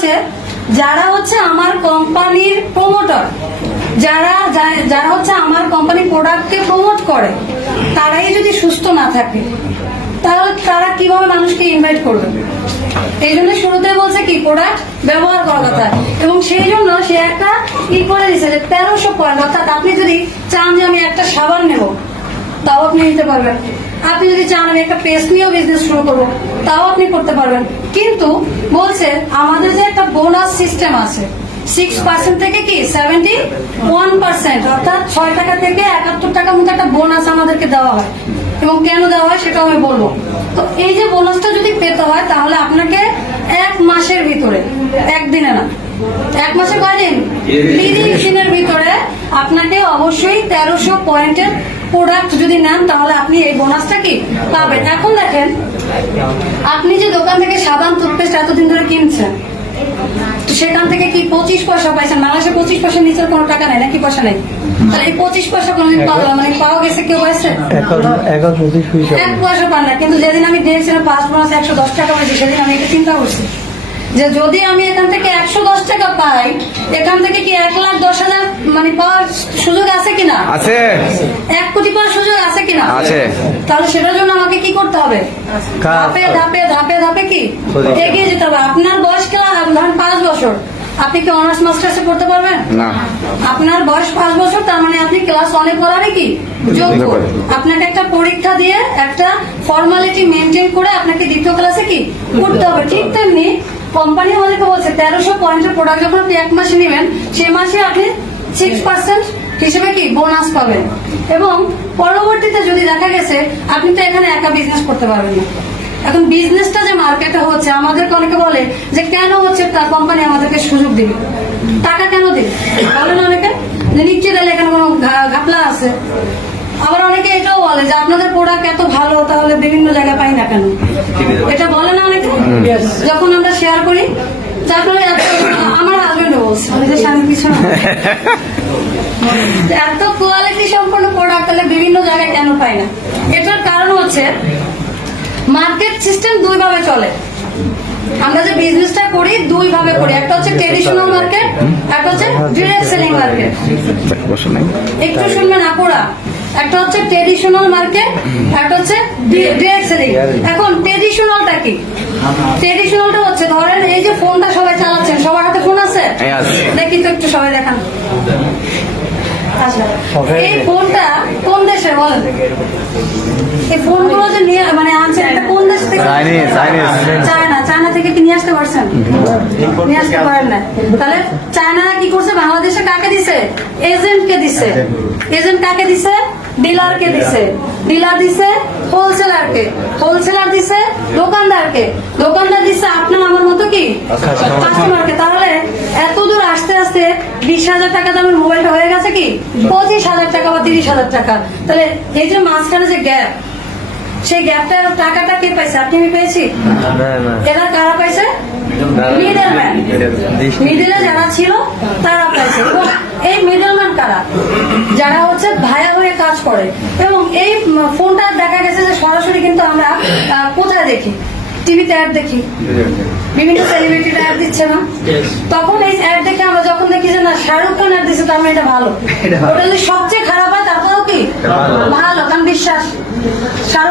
বলছে যারা হচ্ছে আমার কোম্পানির প্রমোটার, যারা যারা হচ্ছে আমার কোম্পানির প্রোডাক্টকে প্রমোট করে, তারাই যদি সুস্থ না থাকে তাহলে তারা কিভাবে মানুষকে ইনভাইট করবে? এই জন্য শুরুতে বলছে কি প্রোডাক্ট ব্যবহার করার কথা, এবং সেই জন্য সে একটা করে দিচ্ছে যে 1300 পয়েন্ট। অর্থাৎ আপনি যদি চান যে আমি একটা সাবান নেব, তাও আপনি নিতে পারবেন। আপনি যদি চান আমি একটা পেস্ট নিয়েও বিজনেস শুরু করবো, তাও আপনি করতে পারবেন। কিন্তু বলছে আমাদের যে একটা বোনাস সিস্টেম আছে 6% থেকে কি 71%, অর্থাৎ 6 টাকা থেকে 71 টাকার মতো একটা বোনাস আমাদেরকে দেওয়া হয়। এবং কেন দেওয়া হয় সেটাও আমি বলবো। তো এই যে বোনাসটা যদি পেতে হয় তাহলে আপনাকে 1 মাসের ভিতরে, একদিনে না, 1 মাসে কয়দিন, 30 দিনের ভিতরে আপনাকে অবশ্যই 1300 পয়েন্টের প্রোডাক্ট যদি নেন তাহলে আপনি এই বোনাসটা কি পাবেন। এখন দেখেন, আপনি যে দোকান থেকে সাবান টুথপেস্ট এতদিন ধরে কিনছেন, সেখান থেকে কি 25 পয়সা পাইছেন? বাংলাদেশে 25 পয়সা নিচের কোনো টাকা নেই, নাকি পয়সা নেই? তাহলে এই 25 পয়সা কোনদিন মানে পাওয়া গেছে, কেউ পাইছে? 1 পয়সা পান না। কিন্তু যেদিন আমি দিয়েছিলাম 5 বোনাস 110 টাকা পাইছি, সেদিন আমি এটা চিন্তা করছি যে যদি আমি এখান থেকে 110 টাকা পাই, এখান থেকে কি 1,10,000 মানে পাওয়ার সুযোগ আছে কিনা? আছে। 1 কোটি পাওয়ার সুযোগ আছে কিনা? আছে। তাহলে সেটার জন্য আমাকে কি করতে হবে? ধাপে ধাপে ধাপে ধাপে কি এগিয়ে যেতে হবে। আপনার বয়স ধরেন 5 বছর, আপনি কি অনার্স মাস্টার্সে পড়তে পারবেন না? আপনার বয়স 5 বছর, তার মানে আপনি ক্লাস 1-এ পড়াবে কি যোগ্য। আপনাকে একটা পরীক্ষা দিয়ে একটা ফর্মালিটি মেনটেন করে আপনাকে দ্বিতীয় ক্লাসে কি পড়তে হবে। ঠিক তেমনি কোম্পানি আমাদেরকে বলছে 1300 পয়েন্টের প্রোডাক্ট যখন আপনি 1 মাসে নেবেন, সেই মাসে আপনি 6% হিসেবে কি বোনাস পাবেন। এবং পরবর্তীতে যদি দেখা গেছে আপনি তো এখানে একা বিজনেস করতে পারবেন না। এখন বিজনেসটা যে মার্কেটে হচ্ছে, আমাদেরকে অনেকে বলে যে কেন হচ্ছে তার কোম্পানি আমাদেরকে সুযোগ দিবে, টাকা কেন দিবে বলেন অনেকে, যে নিশ্চয় দিলে এখানে কোনো ঘাপলা আছে। আবার অনেকে এটাও বলে যে আপনাদের প্রোডাক্ট এত ভালো, তাহলে বিভিন্ন জায়গায় পাই না কেন, এটা বলে না অনেকে যখন আমরা শেয়ার করি। তারপরে আমার হাজবেন্ডও বলছে যে স্বামীর পিছনে এত কোয়ালিটি সম্পন্ন প্রোডাক্ট তাহলে বিভিন্ন জায়গায় কেন পাই না। এটার কারণ হচ্ছে মার্কেট সিস্টেম 2 ভাবে চলে। আমরা যে বিজনেসটা করি 2 ভাবে করি, একটা হচ্ছে ট্রেডিশনাল মার্কেট, একটা হচ্ছে ডিরেক্ট সেলিং মার্কেট। একটু শুনবেন আপুরা, একটা হচ্ছে ট্রেডিশনাল মার্কেট, একটা হচ্ছে ডিরেক্ট সেলিং। এখন ট্রেডিশনালটা কি? ট্রেডিশনালটা হচ্ছে ধরেন এই যে ফোনটা সবাই চালাচ্ছেন, সবার হাতে ফোন আছে, দেখি তো একটু সবাই দেখান। আচ্ছা, এই ফোনটা কোন দেশে বলেন? এই ফোনগুলো যে নিয়ে মানে আনছেন, এটা কোন দেশ থেকে? চায়না। চায়না থেকে কি নিয়ে আসতে পারছেন? নিয়ে আসতে পারেন না। তাহলে চায়নারা কি করছে? বাংলাদেশে কাকে দিছে? এজেন্টকে দিছে। এজেন্ট কাকে দিছে? ডিলারকে দিছে। ডিলার দিছে হোলসেলারকে। হোলসেলার দিছে দোকানদারকে। দোকানদার দিছে আপনার আমার মতো কি কাস্টমারকে। তাহলে এত দূর আসতে আসতে 20,000 টাকা দামের মোবাইলটা হয়ে গেছে কি 25,000 টাকা বা 30,000 টাকা। তাহলে এই যে মাঝখানে যে গ্যাপ, সেই গ্যাপটার টাকাটা কে পাইছে? আপনি আমি পেয়েছি? এরা কারা পাইছে? মিডলম্যান। মিডলে যারা ছিল তারা পাইছে। এবং এই মিডলম্যান কারা? যারা হচ্ছে ভায়া হয়ে কাজ করে। এবং এই ফোনটা দেখা গেছে যে সরাসরি কিন্তু আমরা কোথায় দেখি? টিভিতে অ্যাড দেখি, বিভিন্ন সেলিব্রিটিরা অ্যাড দিচ্ছে না? তখন এই অ্যাড দেখে আমরা যখন দেখি যে না শাহরুখ খান অ্যাড দিচ্ছে, তার মানে এটা ভালো। ওটা যদি সবচেয়ে খারাপ হয় তারপরেও কি ভালো, কারণ বিশ্বাস। শাহরুখ